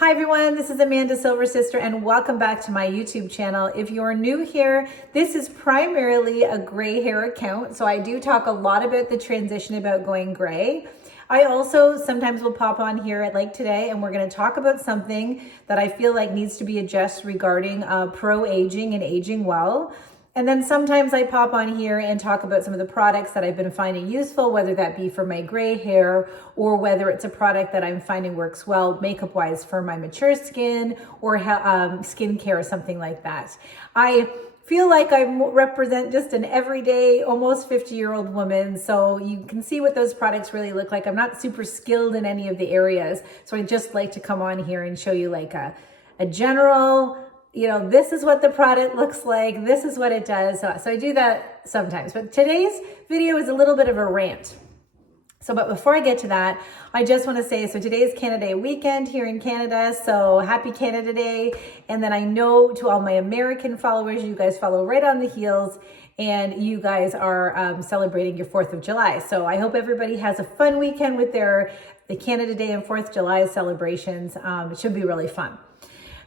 Hi everyone, this is Amanda Silver Sister and welcome back to my YouTube channel. If you're new here, this is primarily a gray hair account. So I do talk a lot about the transition about going gray. I also sometimes will pop on here like today and we're going to talk about something that I feel like needs to be addressed regarding pro-aging and aging well. And then sometimes I pop on here and talk about some of the products that I've been finding useful, whether that be for my gray hair or whether it's a product that I'm finding works well makeup wise for my mature skin or skincare or something like that. I feel like I represent just an everyday, almost 50-year-old woman. So you can see what those products really look like. I'm not super skilled in any of the areas. So I just like to come on here and show you like a general, this is what the product looks like. This is what it does. So I do that sometimes, but today's video is a little bit of a rant. But before I get to that, I just want to say, so today is Canada Day weekend here in Canada. So happy Canada Day. And then I know to all my American followers, you guys follow right on the heels and you guys are celebrating your 4th of July. So I hope everybody has a fun weekend with the Canada Day and 4th of July celebrations. It should be really fun.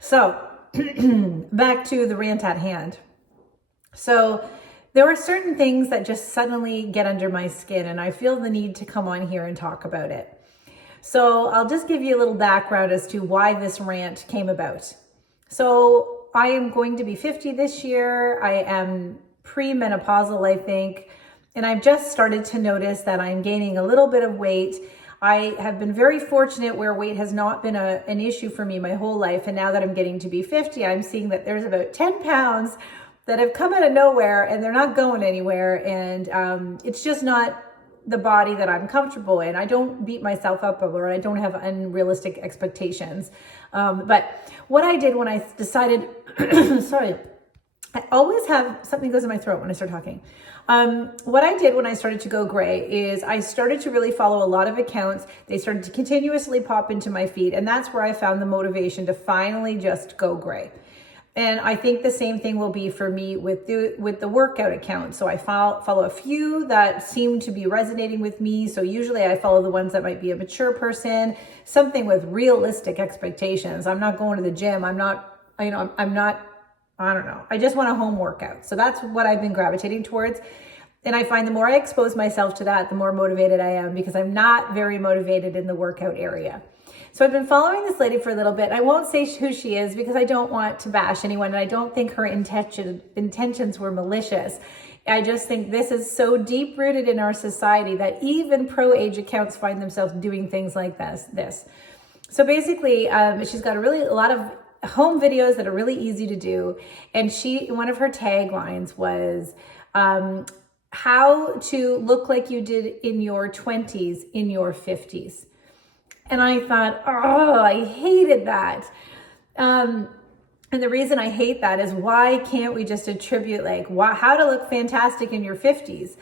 So back to the rant at hand. So there are certain things that just suddenly get under my skin and I feel the need to come on here and talk about it. So I'll just give you a little background as to why this rant came about. So I am going to be 50 this year. I am premenopausal, I think, and I've just started to notice that I'm gaining a little bit of weight. I have been very fortunate where weight has not been an issue for me my whole life. And now that I'm getting to be 50, I'm seeing that there's about 10 pounds that have come out of nowhere and they're not going anywhere. And it's just not the body that I'm comfortable in. I don't beat myself up over it. I don't have unrealistic expectations. But what I did when I decided, sorry, I always have something goes in my throat when I start talking. What I did when I started to go gray is I started to really follow a lot of accounts. They started to continuously pop into my feed. And that's where I found the motivation to finally just go gray. And I think the same thing will be for me with the workout account. So I follow a few that seem to be resonating with me. So usually I follow the ones that might be a mature person, something with realistic expectations. I'm not going to the gym. I'm not, I don't know. I just want a home workout. So that's what I've been gravitating towards. And I find the more I expose myself to that, the more motivated I am because I'm not very motivated in the workout area. So I've been following this lady for a little bit. I won't say who she is because I don't want to bash anyone. And I don't think her intentions were malicious. I just think this is so deep rooted in our society that even pro-age accounts find themselves doing things like this. So basically, she's got a lot of home videos that are really easy to do. And one of her taglines was, how to look like you did in your 20s, in your 50s. And I thought, oh, I hated that. And the reason I hate that is why can't we just attribute how to look fantastic in your 50s?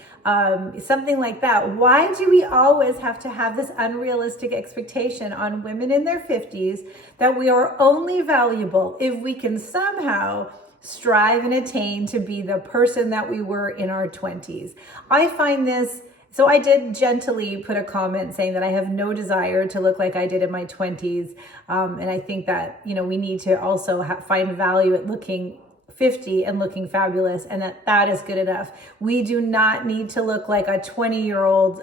Something like that. Why do we always have to have this unrealistic expectation on women in their 50s that we are only valuable if we can somehow strive and attain to be the person that we were in our 20s? I find this. So I did gently put a comment saying that I have no desire to look like I did in my 20s. And I think that, we need to also find value at looking 50 and looking fabulous, and that is good enough. We do not need to look like a 20-year-old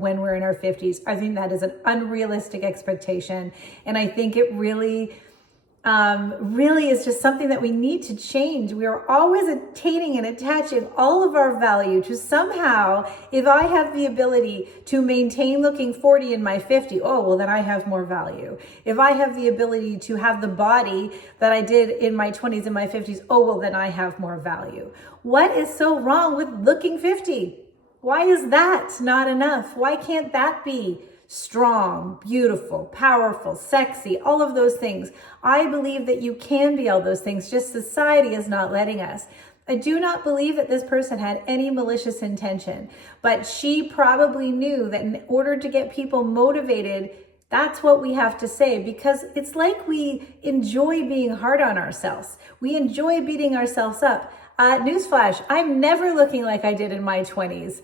when we're in our 50s. I think that is an unrealistic expectation. And I think it really is just something that we need to change. We are always attaining and attaching all of our value to somehow, if I have the ability to maintain looking 40 in my 50, then I have more value. If I have the ability to have the body that I did in my 20s and my 50s, then I have more value. What is so wrong with looking 50? Why is that not enough? Why can't that be strong, beautiful, powerful, sexy, all of those things? I believe that you can be all those things, just society is not letting us. I do not believe that this person had any malicious intention, but she probably knew that in order to get people motivated, that's what we have to say, because it's like we enjoy being hard on ourselves. We enjoy beating ourselves up. Newsflash, I'm never looking like I did in my 20s.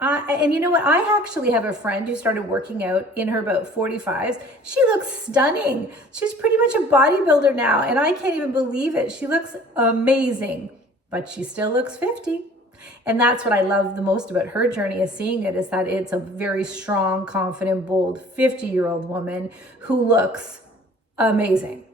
And you know what? I actually have a friend who started working out in her about 45s. She looks stunning. She's pretty much a bodybuilder now, and I can't even believe it. She looks amazing, but she still looks 50. And that's what I love the most about her journey, is seeing it, is that it's a very strong, confident, bold 50-year-old woman who looks amazing.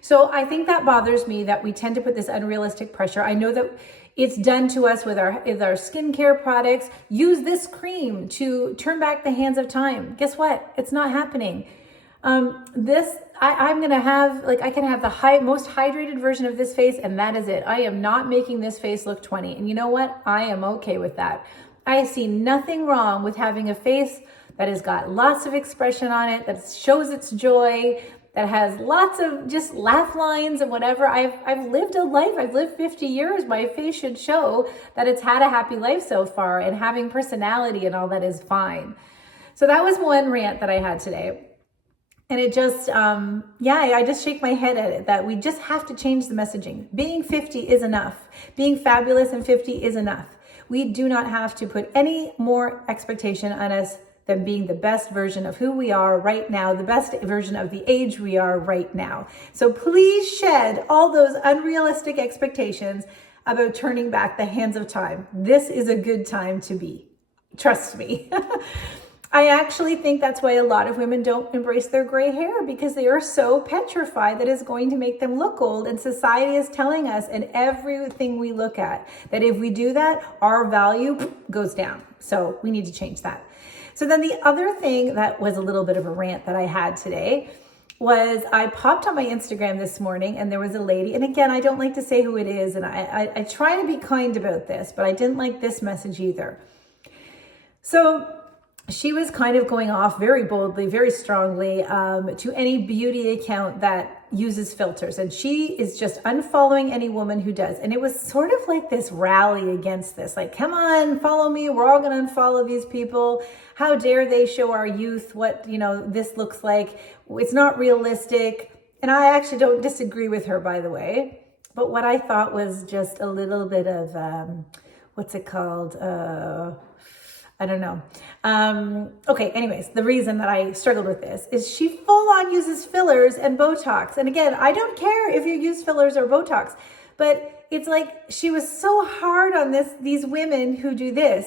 So I think that bothers me, that we tend to put this unrealistic pressure. I know that it's done to us with our skincare products. Use this cream to turn back the hands of time. Guess what? It's not happening. I'm gonna have, I can have the most hydrated version of this face, and that is it. I am not making this face look 20. And you know what? I am okay with that. I see nothing wrong with having a face that has got lots of expression on it, that shows its joy, that has lots of just laugh lines and whatever. I've lived a life. I've lived 50 years. My face should show that it's had a happy life so far, and having personality and all that is fine. So that was one rant that I had today. And it just, I just shake my head at it, that we just have to change the messaging. Being 50 is enough. Being fabulous and 50 is enough. We do not have to put any more expectation on us than being the best version of who we are right now, the best version of the age we are right now. So please shed all those unrealistic expectations about turning back the hands of time. This is a good time to be. Trust me. I actually think that's why a lot of women don't embrace their gray hair, because they are so petrified that it's going to make them look old. And society is telling us in everything we look at that if we do that, our value goes down. So we need to change that. So then the other thing that was a little bit of a rant that I had today was, I popped on my Instagram this morning, and there was a lady, and again, I don't like to say who it is, and I try to be kind about this, but I didn't like this message either. So she was kind of going off very boldly, very strongly to any beauty account that uses filters. And she is just unfollowing any woman who does. And it was sort of like this rally against this. Like, come on, follow me. We're all going to unfollow these people. How dare they show our youth what, this looks like. It's not realistic. And I actually don't disagree with her, by the way. But what I thought was just a little bit of, what's it called? I don't know. Okay, anyways, the reason that I struggled with this is she full on uses fillers and Botox. And again, I don't care if you use fillers or Botox, but it's like she was so hard on these women who do this.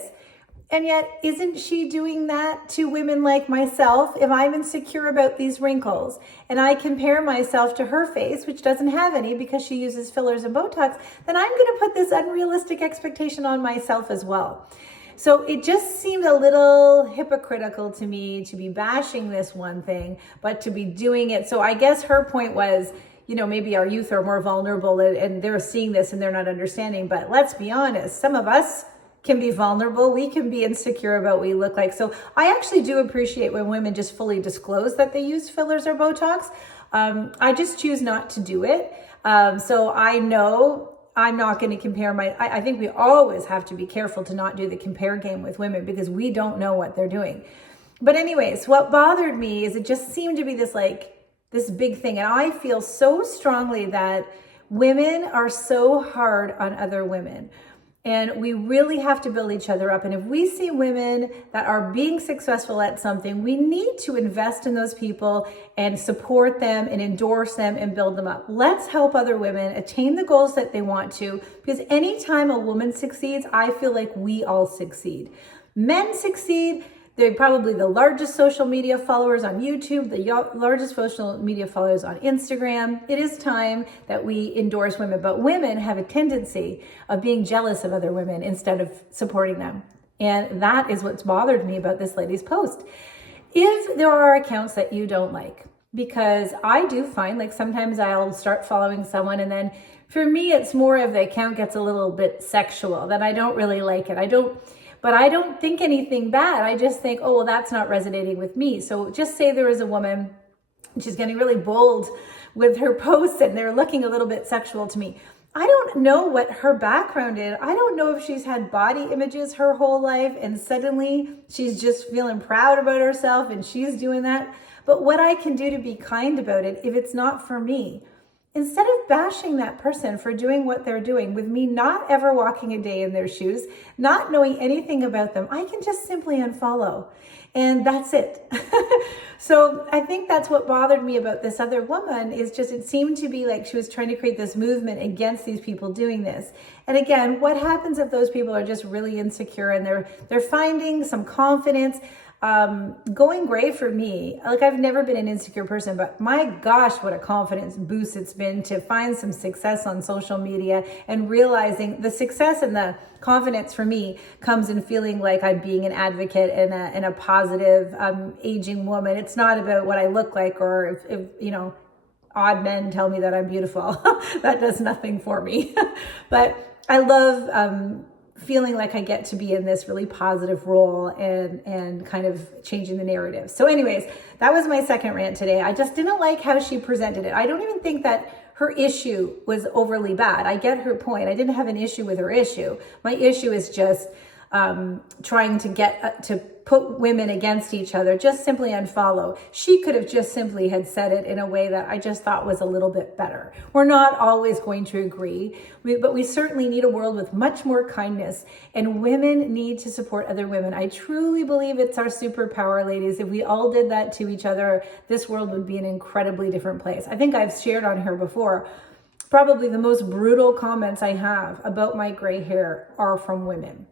And yet, isn't she doing that to women like myself? If I'm insecure about these wrinkles and I compare myself to her face, which doesn't have any because she uses fillers and Botox, then I'm going to put this unrealistic expectation on myself as well. So it just seemed a little hypocritical to me to be bashing this one thing, but to be doing it. So I guess her point was, maybe our youth are more vulnerable and they're seeing this and they're not understanding. But let's be honest, some of us can be vulnerable. We can be insecure about what we look like. So I actually do appreciate when women just fully disclose that they use fillers or Botox. I just choose not to do it. So I know I'm not going to compare I think we always have to be careful to not do the compare game with women, because we don't know what they're doing. But anyways, what bothered me is it just seemed to be this big thing. And I feel so strongly that women are so hard on other women. And we really have to build each other up. And if we see women that are being successful at something, we need to invest in those people and support them and endorse them and build them up. Let's help other women attain the goals that they want to, because anytime a woman succeeds, I feel like we all succeed. Men succeed. They're probably the largest social media followers on YouTube, the largest social media followers on Instagram. It is time that we endorse women, but women have a tendency of being jealous of other women instead of supporting them. And that is what's bothered me about this lady's post. If there are accounts that you don't like, because I do find sometimes I'll start following someone and then for me, it's more of the account gets a little bit sexual, that I don't really like it. But I don't think anything bad. I just think, oh, well, that's not resonating with me. So just say there is a woman, she's getting really bold with her posts and they're looking a little bit sexual to me. I don't know what her background is. I don't know if she's had body images her whole life and suddenly she's just feeling proud about herself and she's doing that. But what I can do to be kind about it, if it's not for me, instead of bashing that person for doing what they're doing, with me not ever walking a day in their shoes, not knowing anything about them, I can just simply unfollow. And that's it. So I think that's what bothered me about this other woman, is just it seemed to be like she was trying to create this movement against these people doing this. And again, what happens if those people are just really insecure and they're finding some confidence? Going gray for me, like I've never been an insecure person, but my gosh, what a confidence boost it's been to find some success on social media and realizing the success and the confidence for me comes in feeling like I'm being an advocate and a positive, aging woman. It's not about what I look like, or if you know, odd men tell me that I'm beautiful. That does nothing for me. But I love, feeling like I get to be in this really positive role and kind of changing the narrative. So anyways, that was my second rant today. I just didn't like how she presented it. I don't even think that her issue was overly bad. I get her point. I didn't have an issue with her issue. My issue is just trying to get to put women against each other. Just simply unfollow. She could have just simply had said it in a way that I just thought was a little bit better. We're not always going to agree, but we certainly need a world with much more kindness, and women need to support other women. I truly believe it's our superpower, ladies. If we all did that to each other, this world would be an incredibly different place. I think I've shared on here before, probably the most brutal comments I have about my gray hair are from women.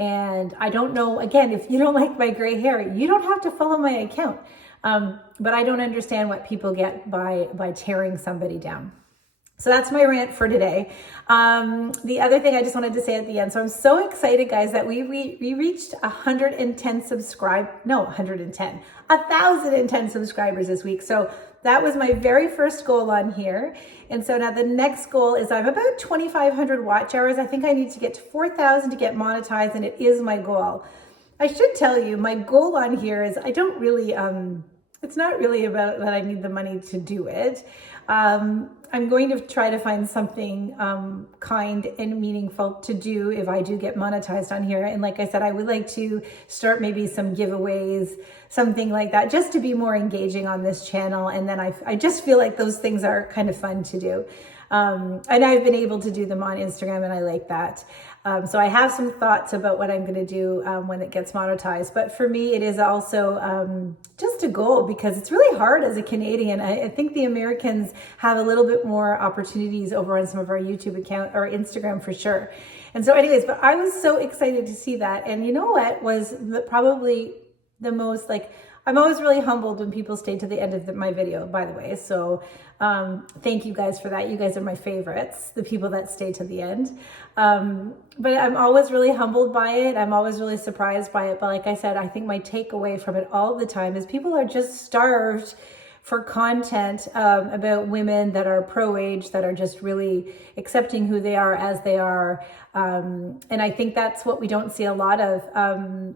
And I don't know, again, if you don't like my gray hair, you don't have to follow my account. But I don't understand what people get by tearing somebody down. So that's my rant for today. The other thing I just wanted to say at the end. So I'm so excited, guys, that we reached 110 subscribers this week. So that was my very first goal on here. And so now the next goal is I'm about 2,500 watch hours. I think I need to get to 4,000 to get monetized, and it is my goal. I should tell you, my goal on here is I don't really, it's not really about that I need the money to do it. I'm going to try to find something kind and meaningful to do if I do get monetized on here. And like I said, I would like to start maybe some giveaways, something like that, just to be more engaging on this channel. And then I just feel like those things are kind of fun to do. And I've been able to do them on Instagram, and I like that. So I have some thoughts about what I'm going to do when it gets monetized. But for me, it is also just a goal, because it's really hard as a Canadian. I think the Americans have a little bit more opportunities over on some of our YouTube account or Instagram for sure. And so anyways, but I was so excited to see that. And you know what was probably the most, like, I'm always really humbled when people stay to the end of my video, by the way. So thank you guys for that. You guys are my favorites, the people that stay to the end. But I'm always really humbled by it. I'm always really surprised by it. But like I said, I think my takeaway from it all the time is people are just starved for content about women that are pro-age, that are just really accepting who they are as they are. And I think that's what we don't see a lot of.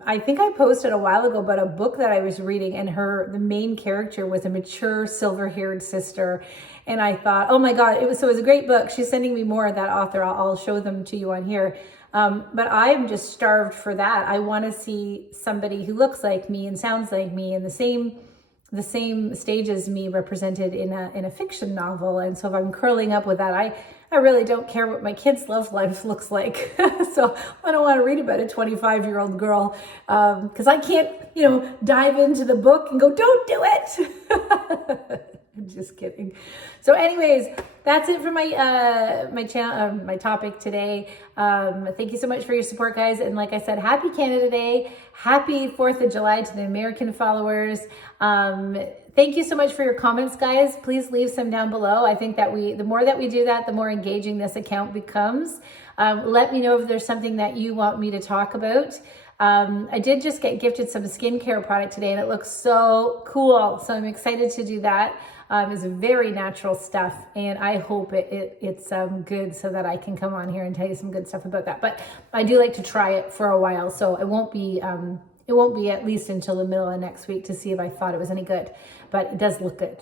I think I posted a while ago about a book that I was reading, and the main character was a mature silver-haired sister. And I thought, oh my God, it was a great book. She's sending me more of that author. I'll show them to you on here. But I'm just starved for that. I want to see somebody who looks like me and sounds like me in the same stage as me represented in a fiction novel. And so if I'm curling up with that, I really don't care what my kids' love life looks like. So I don't want to read about a 25-year-old girl because I can't, dive into the book and go, don't do it. I'm just kidding. So anyways, that's it for my channel, my topic today. Thank you so much for your support, guys. And like I said, happy Canada Day. Happy 4th of July to the American followers. Thank you so much for your comments, guys. Please leave some down below. I think that the more that we do that, the more engaging this account becomes. Let me know if there's something that you want me to talk about. I did just get gifted some skincare product today, and it looks so cool. So I'm excited to do that. It's very natural stuff, and I hope it's good so that I can come on here and tell you some good stuff about that. But I do like to try it for a while, so it won't be at least until the middle of next week to see if I thought it was any good, but it does look good.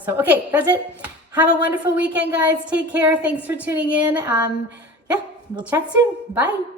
So okay, that's it. Have a wonderful weekend, guys. Take care. Thanks for tuning in. Yeah, we'll chat soon. Bye.